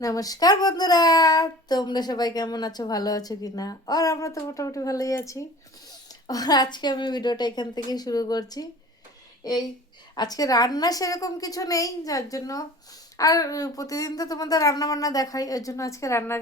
নমস্কার বন্ধুরা, তোমরা সবাই কেমন আছো, ভালো আছো কি না? আর আমরা তো মোটামুটি ভালোই আছি। আর আজকে আমি ভিডিওটা এখান থেকেই শুরু করছি। এই আজকে রান্না সেরকম কিছু নেই, যার জন্য আর প্রতিদিন তো তোমাদের রান্না বান্না দেখাই, এর জন্য আজকে রান্না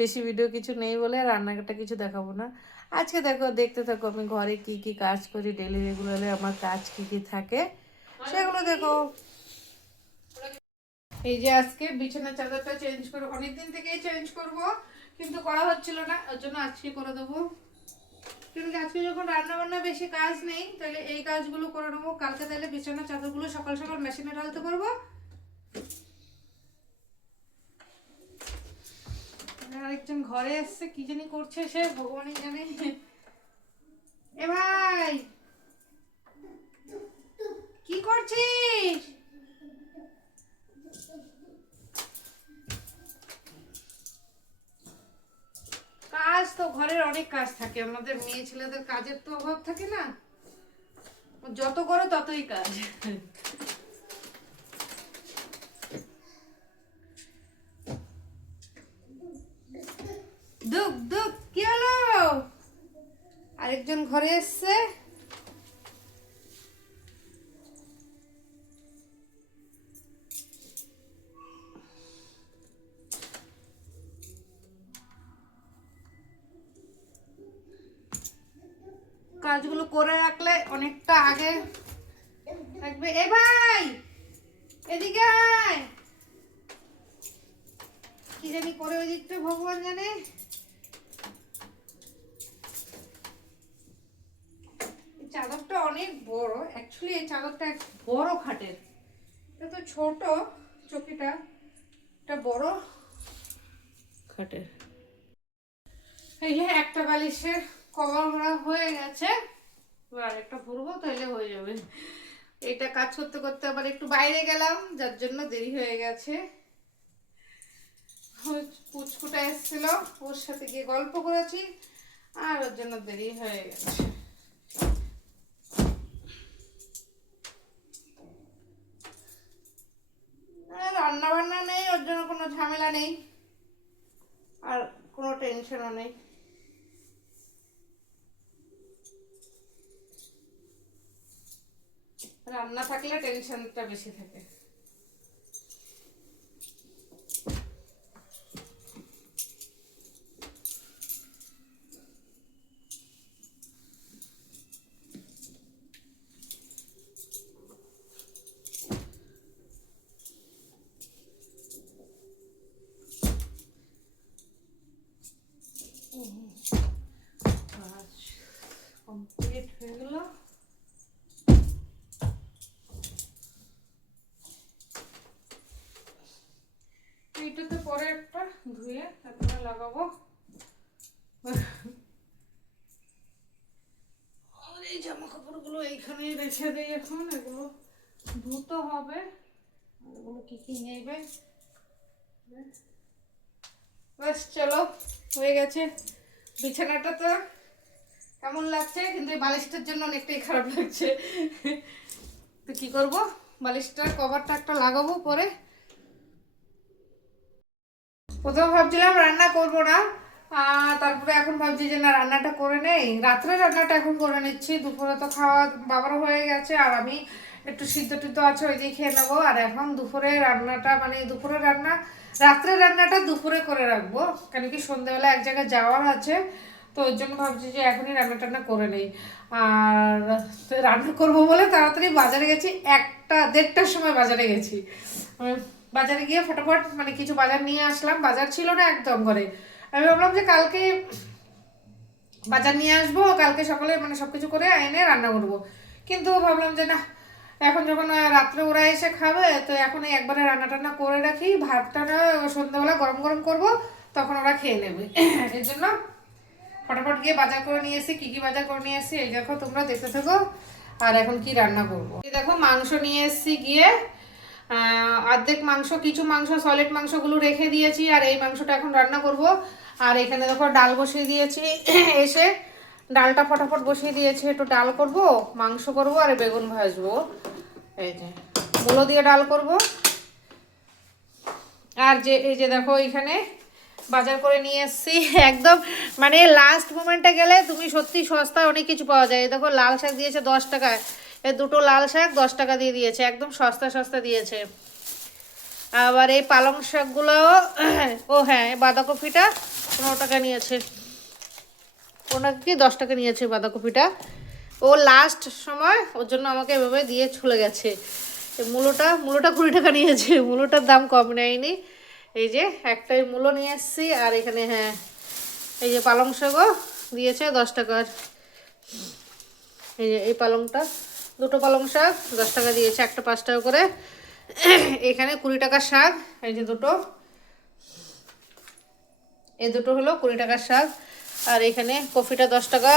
বেশি ভিডিও কিছু নেই বলে আর রান্নাটা কিছু দেখাবো না। আজকে দেখো, দেখতে থাকো আমি ঘরে কি কি কাজ করি, ডেলি রেগুলারে আমার কাজ কি কি থাকে সেগুলো দেখো। এই যে আজকে বিছানার চাদরটা চেঞ্জ করবো, অনেকদিন থেকেই চেঞ্জ করব, কিন্তু করা হচ্ছিল না, ওর জন্য আজকে করে দেবো। কিন্তু আজকে যখন রান্না বান্না বেশি কাজ নেই, তাহলে এই কাজগুলো করে নেবো। কালকে তাহলে বিছানার চাদরগুলো সকাল সকাল মেশিনে ঢালতে পারবো। আরেকজন ঘরে এসছে, কি জানি করছে সে, ভগবানই জানে। এ ভাই, কি করছিস? কাজ তো ঘরের অনেক কাজ থাকে, আমাদের মেয়ে ছেলেদের কাজের তো অভাব থাকে না, যত করো ততই কাজ। দুঃখ দুঃখ, কি হলো? আরেকজন ঘরে এসছে। কাজগুলো করে রাখলে অনেকটা আগে থাকবে। এ ভাই, এদিকে আয়। কি জানি করে ওই দিকটা, ভগবান জানে। এই চাদরটা অনেক বড়, অ্যাকচুয়ালি এই চাদরটা বড় খাটের, এটা তো ছোট চকিটা, এটা বড় খাটের। এই যে একটা বালিশের কভার ভরা হয়ে গেছে, এবার আরেকটা ভরবো, তাহলে হয়ে যাবে। এটা কাজ করতে করতে আবার একটু বাইরে গেলাম, যার জন্য দেরি হয়ে গেছে। পুচকুটা এসেছিল, ওর সাথে গিয়ে গল্প করেছি, আর ওর জন্য দেরি হয়ে গেছে। রান্না বান্না নেই, ওর জন্য কোনো ঝামেলা নেই, আর কোনো টেনশনও নেই। রান্না থাকলে টেনশনটা বেশি থাকে। কমপ্লিট হয়ে গেল। এইটাতে পরে একটা ধুয়ে তারপরে লাগাবো। এই জামা কাপড়গুলো এইখানেই রেখে দিই, এখন এগুলো ধুতে হবে। এগুলো কি কি নেবে, বাস চলো, হয়ে গেছে। বিছানাটা তো কেমন লাগছে, কিন্তু এই বালিশটার জন্য অনেকটাই খারাপ লাগছে। তো কি করব, বালিশটার কভারটা একটা লাগাবো পরে। প্রথমে ভাবছিলাম রান্না করব না, তারপরে এখন ভাবছি যে না, রান্নাটা করে নেই, রাত্রে রান্নাটা এখন করে নিচ্ছি। দুপুরে তো খাওয়া বাবারও হয়ে গেছে, আর আমি একটু সিদ্ধ টিদ্ধ আছে, ওই দিয়ে খেয়ে নেবো। আর এখন দুপুরে রান্নাটা, মানে দুপুরে রান্না, রাত্রে রান্নাটা দুপুরে করে রাখবো, কেন কি সন্ধ্যাবেলা এক জায়গায় যাওয়ার আছে। তো ওই জন্য ভাবছি যে এখনই রান্না টান্না করে নেই। আর রান্না করবো বলে তাড়াতাড়ি বাজারে গেছি, 1টা 1:30টার সময় বাজারে গেছি। বাজারে গিয়ে ফটাফট মানে কিছু বাজার নিয়ে আসলাম, বাজার ছিল না একদম ঘরে। আমি ভাবলাম যে কালকে বাজার নিয়ে আসবো, কালকে সকালে মানে সবকিছু করে এনে রান্না করবো। কিন্তু ভাবলাম যে না, এখন যখন রাত্রে ওরা এসে খাবে, তো এখন একবারে রান্না টান্না করে রাখি, ভাতটা না সন্ধ্যাবেলা গরম গরম করবো, তখন ওরা খেয়ে নেবে। এই জন্য ফটাফট গিয়ে বাজার করে নিয়ে এসেছি। কী কী বাজার করে নিয়ে এসেছি এই দেখো, তোমরা দেখতে থাকো। আর এখন কি রান্না করবো, এই দেখো মাংস নিয়ে এসেছি গিয়ে, অর্ধেক মাংস, কিছু মাংস সলিড মাংসগুলো রেখে দিয়েছি, আর এই মাংসটা এখন রান্না করব। আর এখানে দেখো ডাল বসিয়ে দিয়েছি। এসে ডালটা ফটাফট বসিয়ে দিয়েছি, একটু ডাল করব, মাংস করব, আর বেগুন ভাজবো। এই যে মূলো দিয়ে ডাল করব। আর আর যে এই যে দেখো এখানে বাজার করে নিয়ে এসেছি একদম, মানে লাস্ট মোমেন্টে গেলে তুমি সত্যি সস্তায় অনেক কিছু পাওয়া যায়। দেখো লাল শাক দিয়েছে 10 টাকায়, এই দুটো লাল শাক 10 টাকা দিয়ে দিয়েছে, একদম সস্তা সস্তা দিয়েছে। আবার এই পালং শাকগুলো, ও হ্যাঁ বাঁধাকপিটা 15 টাকা নিয়েছে, 15 কি 10 টাকা নিয়েছে বাঁধাকপিটা। ও লাস্ট সময় ওর জন্য আমাকে এভাবে দিয়ে চলে গেছে। মূলোটা 20 টাকা নিয়েছে, মূলোটার দাম কম নেয়নি। এই যে একটাই মূলো নিয়ে এসেছি, আর এখানে হ্যাঁ এই যে পালং শাকও দিয়েছে 10 টাকার। এই যে এই পালংটা, দুটো পালং শাক 10 টাকা দিয়েছে, একটা 5 টাকা করে। এখানে 20 টাকার শাক, এই যে দুটো, এই দুটো হলো 20 টাকার শাক। আর এখানে কপিটা 10 টাকা,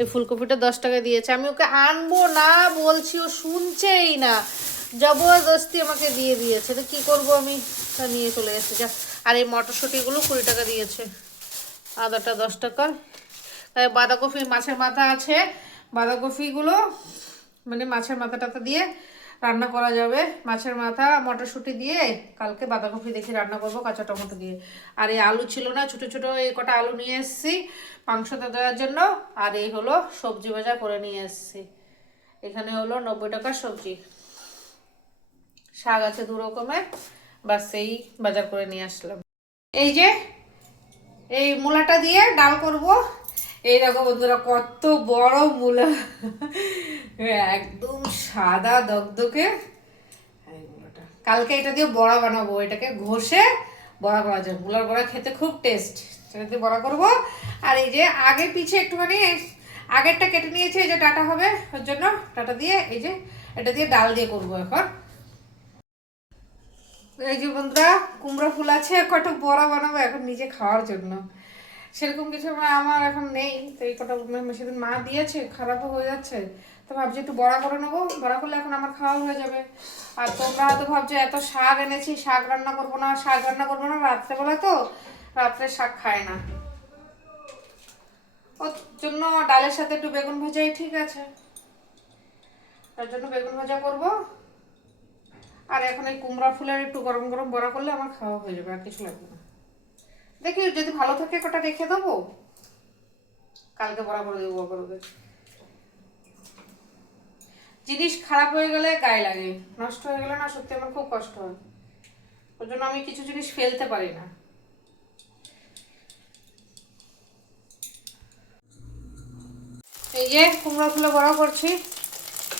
এই ফুলকপিটা 10 টাকা দিয়েছে। আমি ওকে আনবো না বলছি, ও শুনছেই না, জবরদস্তি আমাকে দিয়ে দিয়েছে। তো কী করবো আমি, তা নিয়ে চলে এসেছে যা। আর এই মটরশুঁটিগুলো 20 টাকা দিয়েছে, আদাটা 10 টাকার। বাঁধাকপি মাছের মাথা আছে, বাঁধাকপিগুলো মানে মাছের মাথাটাতে দিয়ে রান্না করা যাবে। মাছের মাথা মটরশুঁটি দিয়ে কালকে বাঁধাকপি দেখে রান্না করব কাঁচা টমেটো দিয়ে। আর এই আলু ছিল না, ছোটো ছোটো এই কটা আলু নিয়ে এসেছি মাংসতে দেওয়ার জন্য। আর এই হলো সবজি ভাজা করে নিয়ে এসেছি। এখানে হলো 90 টাকার সবজি, শাক আছে 2 রকমের, বাস সেই বাজার করে নিয়ে আসলাম। এই যে এই মূলাটা দিয়ে ডাল করব। এই দেখো বন্ধুরা কত বড় মূলা, একদম সাদা দগদগে। কালকে এটা দিয়ে বড়া বানাবো, এটাকে ঘষে বড়া করা যায়। মূলার বড়া খেতে খুব টেস্ট, সেটা দিয়ে বড়া করবো। আর এই যে আগে পিছে একটুখানি আগেরটা কেটে নিয়েছি, এই যে ডাটা হবে ওর জন্য, ডাটা দিয়ে এই যে এটা দিয়ে ডাল দিয়ে করবো এখন। এই যে বন্ধুরা কুমড়ো ফুল আছে, কটা বড়া বানাবো এখন নিজে খাওয়ার জন্য। সেরকম কিছু আমার এখন নেই, তো এই কটা সেদিন মা দিয়েছে, খারাপও হয়ে যাচ্ছে, তো ভাবছি একটু বড়া করে নেবো। বড়া করলে এখন আমার খাওয়া হয়ে যাবে। আর তোমরা হয়তো ভাবছো এত শাক এনেছি, শাক রান্না করবো না, শাক রান্না করবো না, রাত্রেবেলা তো রাত্রে শাক খায় না, ওর জন্য ডালের সাথে একটু বেগুন ভাজাই ঠিক আছে, তার জন্য বেগুন ভাজা করবো। আর এখন এই কুমড়া ফুলের একটু গরম গরম বড়া করলে আমার খাওয়া হয়ে যাবে, আর কিছু লাগবে না। দেখি যদি ভালো থাকে কটা রেখে দেবো, কালকে বড়া করে দেবো আবার ওদের। জিনিস খারাপ হয়ে গেলে গায়ে লাগে, নষ্ট হয়ে গেলে না সত্যি আমার খুব কষ্ট হয়, ওর জন্য আমি কিছু জিনিস ফেলতে পারি না। এই যে কুমড়ো ফুলে বড়া করছি,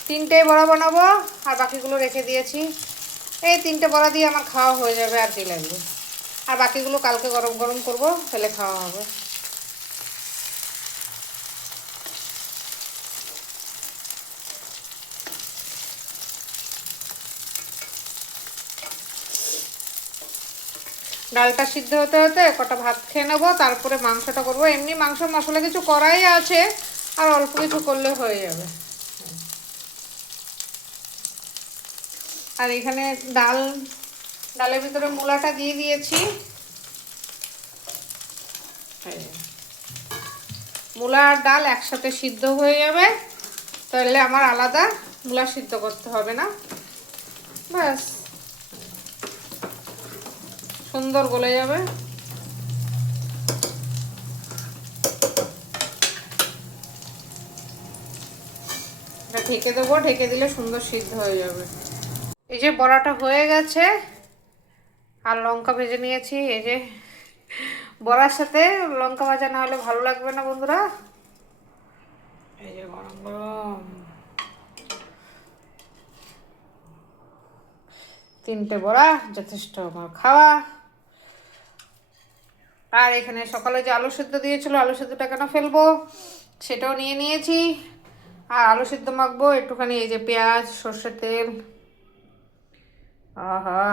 3টে বড়া বানাবো, আর বাকিগুলো রেখে দিয়েছি। এই 3টে বড়া দিয়ে আমার খাওয়া হয়ে যাবে, আর কি লাগবে। আর বাকিগুলো কালকে গরম গরম করবো, তাহলে খাওয়া হবে। ডালটা সিদ্ধ হতে হতে কটা ভাত খেয়ে নেবো, তারপরে মাংসটা করবো। এমনি মাংস মশলা কিছু করাই আছে, আর অল্প কিছু করলে হয়ে যাবে। আর এখানে ডালের ভিতরে মূলাটা দিয়ে দিয়েছি। মূলা আর ডাল একসাথে সিদ্ধ হয়ে যাবে, তাহলে আমার আলাদা মূলা সিদ্ধ করতে হবে না, ব্যাস সুন্দর গলে যাবে। এটা ঢেকে দেবো, ঢেকে দিলে সুন্দর সিদ্ধ হয়ে যাবে। এই যে বড়াটা হয়ে গেছে, আর লঙ্কা ভেজে নিয়েছি। এই যে বড়ার সাথে লঙ্কা ভাজা না হলে ভালো লাগবে না বন্ধুরা। এই যে গরম গরম 3টে বড়া যথেষ্ট আমার খাওয়া। আর এখানে সকালে যে আলু সিদ্ধ দিয়েছিল, আলু সিদ্ধটা কেন ফেলবো, সেটাও নিয়ে নিয়েছি। আর আলু সিদ্ধ মাখবো একটুখানি, এই যে পেঁয়াজ সর্ষের তেল, আহা।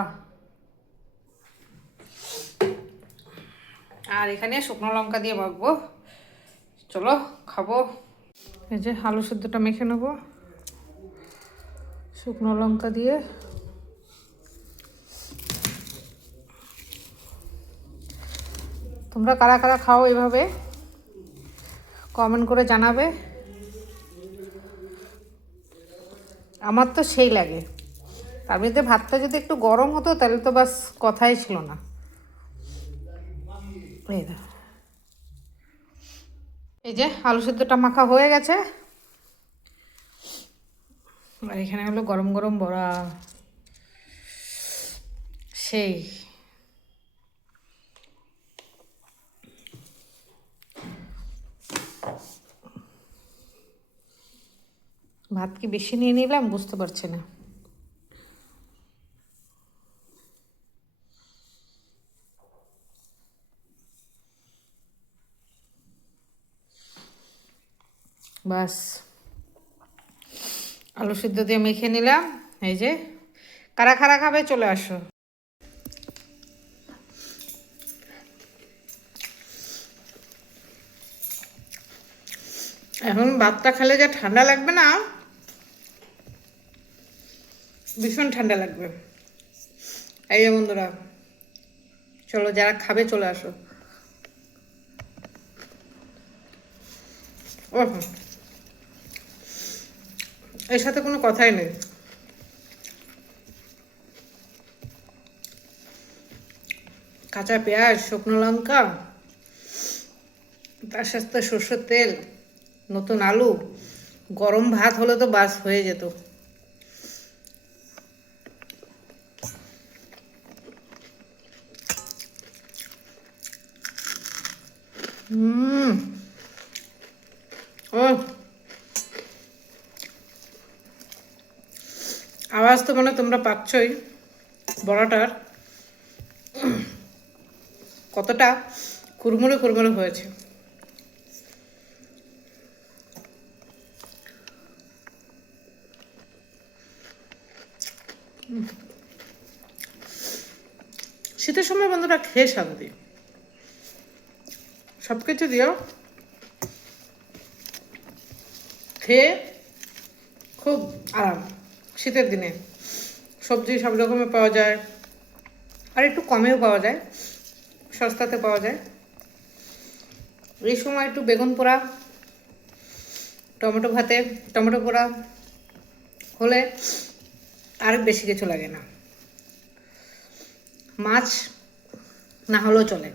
আর এখানে শুকনো লঙ্কা দিয়ে মাখবো, চলো খাবো। এই যে আলু সিদ্ধটা মেখে নেবো শুকনো লঙ্কা দিয়ে। তোমরা কারা কারা খাও এভাবে কমেন্ট করে জানাবে। আমার তো সেই লাগে, তার মধ্যে ভাতটা যদি একটু গরম হতো তাহলে তো বাস কথাই ছিল না। এই যে আলু সেদ্ধটা মাখা হয়ে গেছে, আর এখানে হলো গরম গরম বড়া, সেই ভাত কি বেশি নিয়ে নিলাম বুঝতে পারছি না। বাস আলু সিদ্ধ দিয়ে মেখে নিলাম। এই যে কারা কারা খাবে চলে আসো। এখন ভাতটা খেলে যা ঠান্ডা লাগবে না, ভীষণ ঠান্ডা লাগবে। এই যে বন্ধুরা, চলো যারা খাবে চলে আসো। ও এর সাথে কোনো কথাই নেই। কাঁচা পেঁয়াজ, শুকনো লঙ্কা, তার সাথে সরষের তেল, নতুন আলু, গরম ভাত হলে তো বাস হয়ে যেত। ও আওয়াজ তো মানে তোমরা পাচ্ছই বড়াটার কতটা কুড়মুড়ে কুড়মুড়ে হয়েছে। শীতের সময় বন্ধুরা খেয়ে শান্তি, সব কিছু দিও খেয়ে খুব আরাম। শীতের দিনে সবজি সব রকমের পাওয়া যায়, আর একটু কমেও পাওয়া যায়, সস্তাতে পাওয়া যায়। এই সময় একটু বেগুন পোড়া, টমেটো ভাতে টমেটো পোড়া হলে আর বেশি কিছু লাগে না। মাছ না হলেও চলে।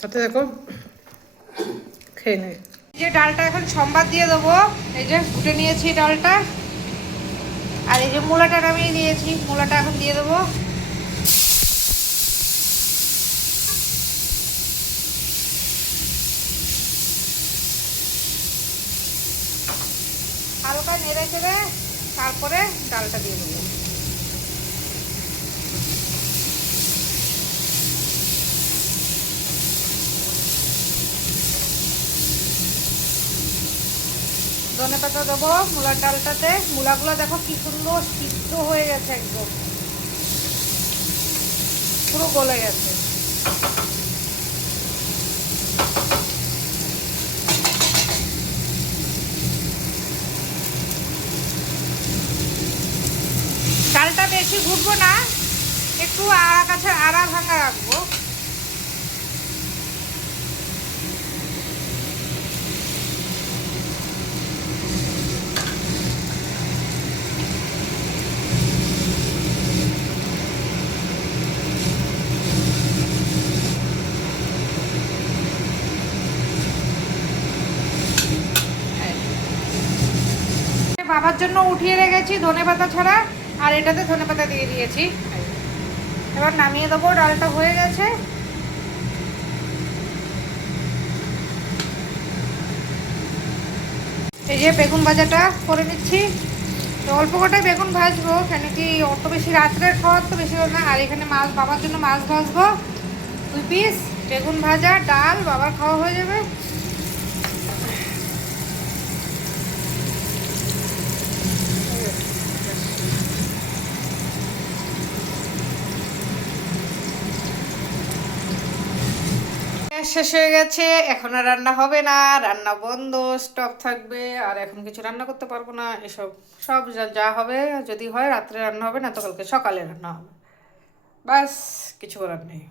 সাথে দেখো খেয়ে নে। যে ডালটা এখন সম্বাদ দিয়ে দেবো, এই যে ফুটে নিয়েছি ডালটা, আর এই যে মূলাটা নামিয়ে দিয়েছি, মূলাটা এখন দিয়ে দেবো। হালকা নেড়ে চেড়ে তারপরে ডালটা দিয়ে দেবো। ধনেপাতা দেবো মূলার ডালটাতে। মূলাগুলো দেখো কি সুন্দর সিদ্ধ হয়ে গেছে, একদম পুরো গলে গেছে। ডালটা বেশি ঘুরবো না, একটু আড়া কাছে আড়া ভাঙা রাখবো। বাবার জন্য উঠিয়ে রেখেছি ধনেপাতা ছাড়া, আর এটাতে ধনেপাতা দিয়ে দিয়েছি। এবার নামিয়ে দেবো, ডালটা হয়ে গেছে। এই যে বেগুন ভাজাটা করে নিচ্ছি, তো অল্প কটাই বেগুন ভাজবো, কেন কি অত বেশি রাত্রের খাওয়ার তো বেশি না। আর এখানে মাছ, বাবার জন্য মাছ ভাজবো 2 পিস, বেগুন ভাজা, ডাল, বাবার খাওয়া হয়ে যাবে। শেষ হয়ে গেছে, এখন আর রান্না হবে না, রান্না বন্ধ, স্টক থাকবে, আর এখন কিছু রান্না করতে পারবো না। এসব সব যা যা হবে, যদি হয় রাত্রে রান্না হবে, না তো কালকে সকালে রান্না হবে, বাস, কিছু করার নেই।